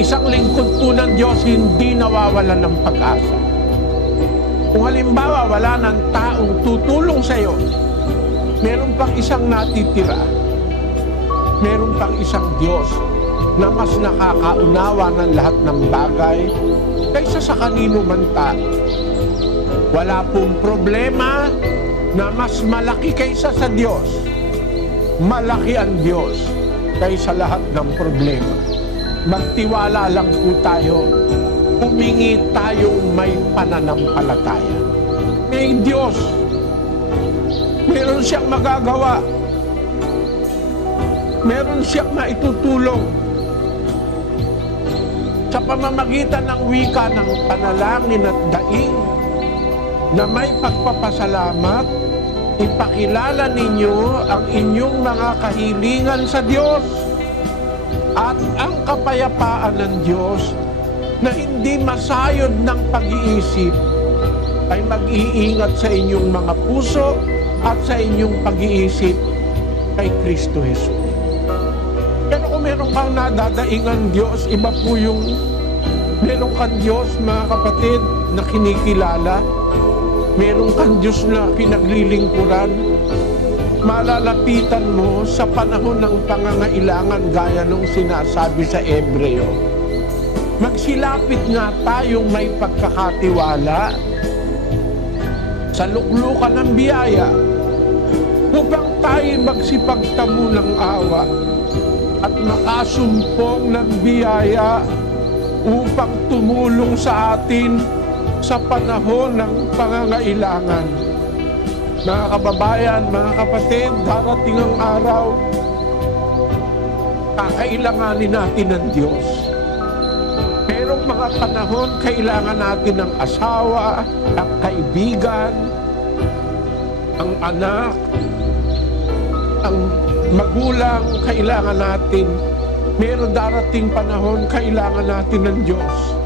isang lingkod po ng Diyos hindi nawawalan ng pag-asa. Kung halimbawa wala ng taong tutulong sa iyo, meron pang isang natitira. Meron pang isang Diyos na mas nakakaunawa ng lahat ng bagay kaysa sa kanino man tayo. Wala pong problema na mas malaki kaysa sa Diyos. Malaki ang Diyos kaysa lahat ng problema. Magtiwala lang po tayo. Humingi tayong may pananampalataya. May Diyos. Meron siyang magagawa. Meron siyang maitutulong. Sa pamamagitan ng wika ng panalangin at daing na may pagpapasalamat, ipakilala ninyo ang inyong mga kahilingan sa Diyos at ang kapayapaan ng Diyos na hindi masayod ng pag-iisip ay mag-iingat sa inyong mga puso at sa inyong pag-iisip kay Kristo Jesus. Pero kung meron kang nadadaingan Diyos, iba po yung meron kang Diyos, mga kapatid, na kinikilala. Meron kang Diyos na pinaglilingkuran. Malalapitan mo sa panahon ng pangangailangan gaya nung sinasabi sa Hebreo. Magsilapit nga tayong may pagkakatiwala sa luklukan ng biyaya upang tayo magsipagtamo ng awa at makasumpong ng biyaya upang tumulong sa atin sa panahon ng pangangailangan. Mga kababayan, mga kapatid, darating ang araw, kakailanganin natin ng Diyos. Merong mga panahon, kailangan natin ng asawa, ang kaibigan, ang anak, ang magulang, kailangan natin. Meron darating panahon, kailangan natin ng Diyos.